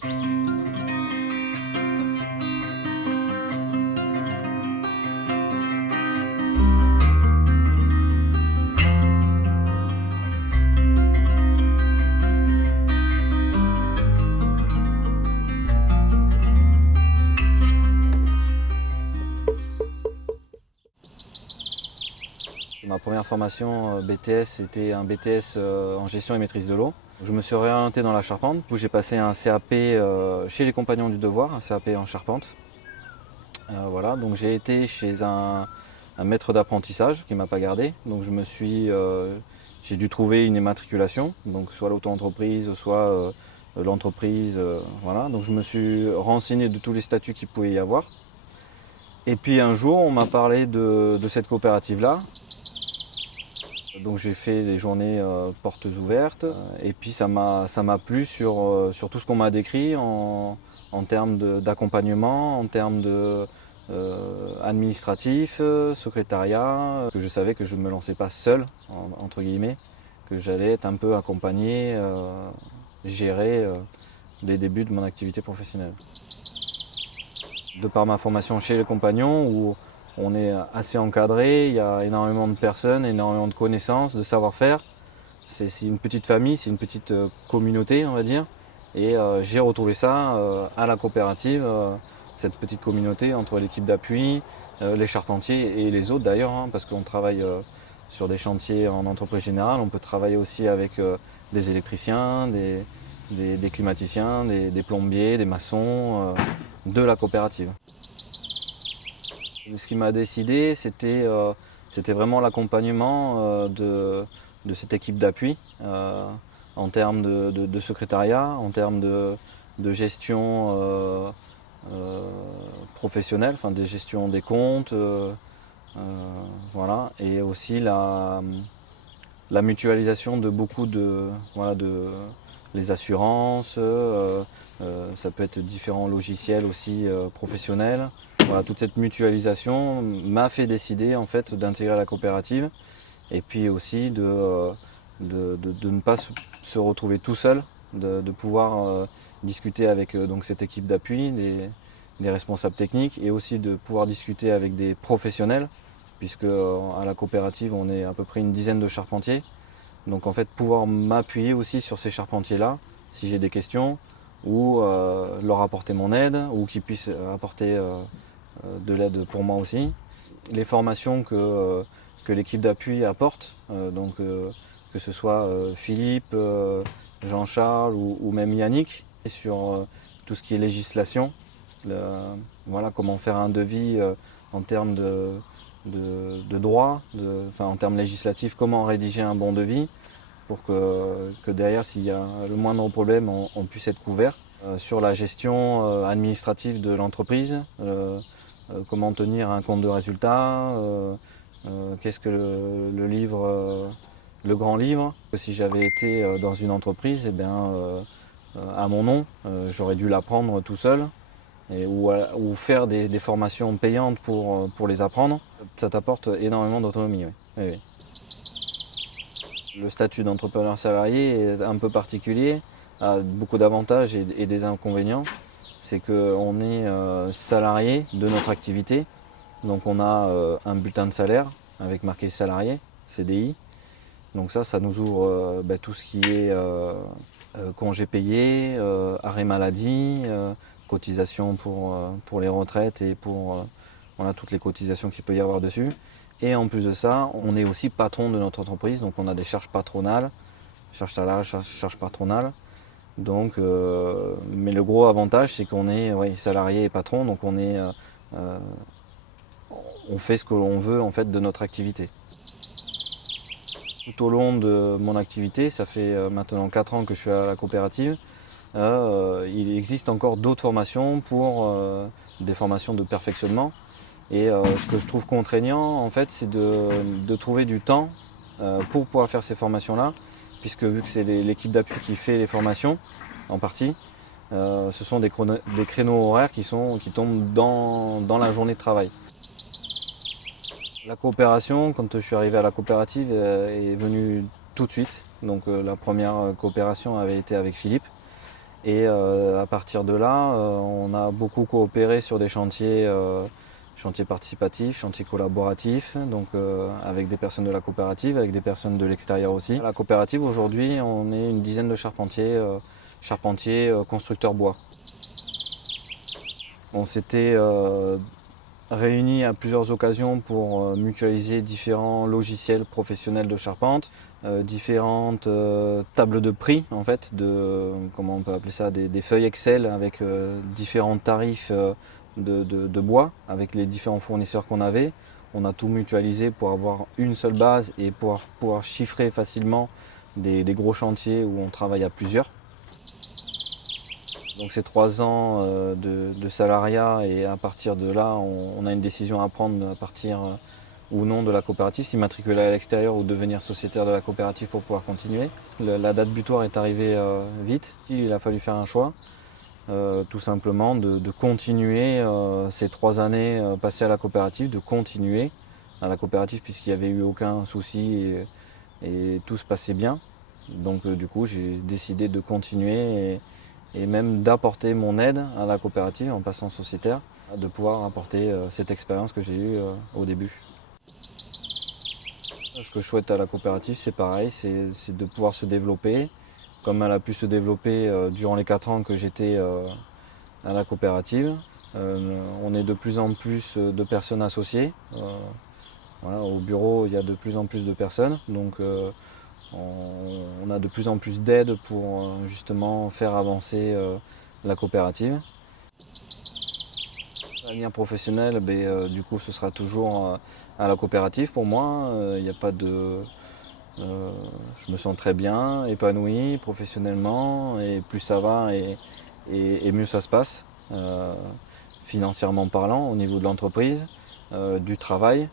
Ma première formation BTS, c'était un BTS en gestion et maîtrise de l'eau. Je me suis réorienté dans la charpente, où j'ai passé un CAP chez les Compagnons du Devoir, un CAP en charpente. Voilà, donc j'ai été chez un maître d'apprentissage qui ne m'a pas gardé. Donc j'ai dû trouver une immatriculation, donc soit l'auto-entreprise, soit l'entreprise. Voilà, donc je me suis renseigné de tous les statuts qu'il pouvait y avoir. Et puis un jour, on m'a parlé de cette coopérative-là. Donc j'ai fait des journées portes ouvertes et puis ça m'a plu sur tout ce qu'on m'a décrit en termes d'accompagnement, en termes administratif, secrétariat, que je savais que je ne me lançais pas seul, entre guillemets, que j'allais être un peu accompagné, gérer les débuts de mon activité professionnelle. De par ma formation chez les Compagnons, où on est assez encadré, il y a énormément de personnes, énormément de connaissances, de savoir-faire. C'est une petite famille, c'est une petite communauté, on va dire. Et j'ai retrouvé ça à la coopérative, cette petite communauté entre l'équipe d'appui, les charpentiers et les autres d'ailleurs, hein, parce qu'on travaille sur des chantiers en entreprise générale. On peut travailler aussi avec des électriciens, des climaticiens, des plombiers, des maçons de la coopérative. Ce qui m'a décidé, c'était vraiment l'accompagnement de cette équipe d'appui en termes de secrétariat, en termes de gestion professionnelle, enfin de gestion des comptes, voilà, et aussi la mutualisation de beaucoup les assurances, ça peut être différents logiciels aussi professionnels. Voilà, toute cette mutualisation m'a fait décider en fait d'intégrer la coopérative et puis aussi de ne pas se retrouver tout seul, de pouvoir discuter avec donc cette équipe d'appui, des responsables techniques et aussi de pouvoir discuter avec des professionnels puisque à la coopérative on est à peu près une dizaine de charpentiers. Donc en fait pouvoir m'appuyer aussi sur ces charpentiers-là si j'ai des questions ou leur apporter mon aide ou qu'ils puissent apporter de l'aide pour moi aussi. Les formations que l'équipe d'appui apporte, donc que ce soit Philippe, Jean-Charles ou même Yannick, sur tout ce qui est législation, voilà, comment faire un devis en termes de droit, en termes législatifs, comment rédiger un bon devis pour que derrière, s'il y a le moindre problème, on puisse être couvert. Sur la gestion administrative de l'entreprise, comment tenir un compte de résultat, qu'est-ce que le livre, le grand livre. Si j'avais été dans une entreprise, eh bien, à mon nom, j'aurais dû l'apprendre tout seul ou faire des formations payantes pour les apprendre. Ça t'apporte énormément d'autonomie. Oui. Oui, oui. Le statut d'entrepreneur salarié est un peu particulier, a beaucoup d'avantages et des inconvénients. C'est qu'on est salarié de notre activité, donc on a un bulletin de salaire avec marqué salarié, CDI. Donc ça nous ouvre tout ce qui est congés payés, arrêt maladie, cotisation pour les retraites et pour voilà, toutes les cotisations qu'il peut y avoir dessus. Et en plus de ça, on est aussi patron de notre entreprise, donc on a des charges patronales, charges salariales, charges patronales. Donc, mais le gros avantage, c'est qu'on est salarié et patron, donc on fait ce que l'on veut en fait de notre activité. Tout au long de mon activité, ça fait maintenant 4 ans que je suis à la coopérative, il existe encore d'autres formations pour des formations de perfectionnement. Et ce que je trouve contraignant, en fait, c'est de trouver du temps pour pouvoir faire ces formations-là, puisque vu que c'est l'équipe d'appui qui fait les formations, en partie, ce sont des créneaux horaires qui tombent dans la journée de travail. La coopération, quand je suis arrivé à la coopérative, est venue tout de suite. Donc la première coopération avait été avec Philippe. Et à partir de là, on a beaucoup coopéré sur des chantiers, chantiers participatifs, chantiers collaboratifs, donc avec des personnes de la coopérative, avec des personnes de l'extérieur aussi. À la coopérative, aujourd'hui, on est une dizaine de charpentiers, constructeurs bois. On s'était réunis à plusieurs occasions pour mutualiser différents logiciels professionnels de charpente, différentes tables de prix en fait, comment on peut appeler ça, des feuilles Excel avec différents tarifs de bois, avec les différents fournisseurs qu'on avait. On a tout mutualisé pour avoir une seule base et pouvoir chiffrer facilement des gros chantiers où on travaille à plusieurs. Donc c'est 3 ans de salariat et à partir de là, on a une décision à prendre à partir ou non de la coopérative, s'immatriculer à l'extérieur ou devenir sociétaire de la coopérative pour pouvoir continuer. La date butoir est arrivée vite, il a fallu faire un choix, tout simplement de continuer ces 3 années passées à la coopérative, de continuer à la coopérative puisqu'il n'y avait eu aucun souci et tout se passait bien. Donc du coup j'ai décidé de continuer et même d'apporter mon aide à la coopérative en passant sociétaire, de pouvoir apporter cette expérience que j'ai eue au début. Ce que je souhaite à la coopérative, c'est pareil, c'est de pouvoir se développer, comme elle a pu se développer durant les 4 ans que j'étais à la coopérative. On est de plus en plus de personnes associées. Voilà, au bureau, il y a de plus en plus de personnes, donc on a de plus en plus d'aide pour justement faire avancer la coopérative. L'avenir professionnel, du coup, ce sera toujours à la coopérative pour moi. Il n'y a pas de, je me sens très bien, épanoui professionnellement, et plus ça va et mieux ça se passe, financièrement parlant, au niveau de l'entreprise. Du travail,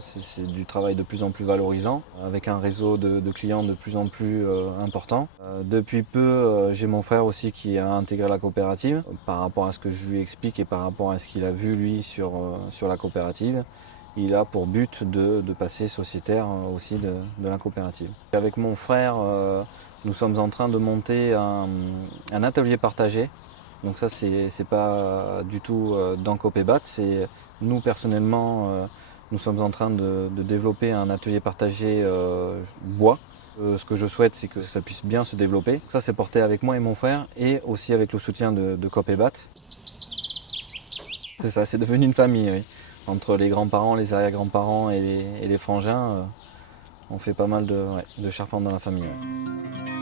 c'est du travail de plus en plus valorisant, avec un réseau de clients de plus en plus important. Depuis peu, j'ai mon frère aussi qui a intégré la coopérative. Par rapport à ce que je lui explique et par rapport à ce qu'il a vu lui sur la coopérative, il a pour but de passer sociétaire aussi de la coopérative. Avec mon frère, nous sommes en train de monter un atelier partagé. Donc ça, c'est pas du tout dans Copébat, c'est nous personnellement, nous sommes en train de développer un atelier partagé bois. Ce que je souhaite, c'est que ça puisse bien se développer. Ça, c'est porté avec moi et mon frère et aussi avec le soutien de Copébat. C'est ça, c'est devenu une famille, oui. Entre les grands-parents, les arrière-grands-parents et les frangins, on fait pas mal de charpente dans la famille. Ouais.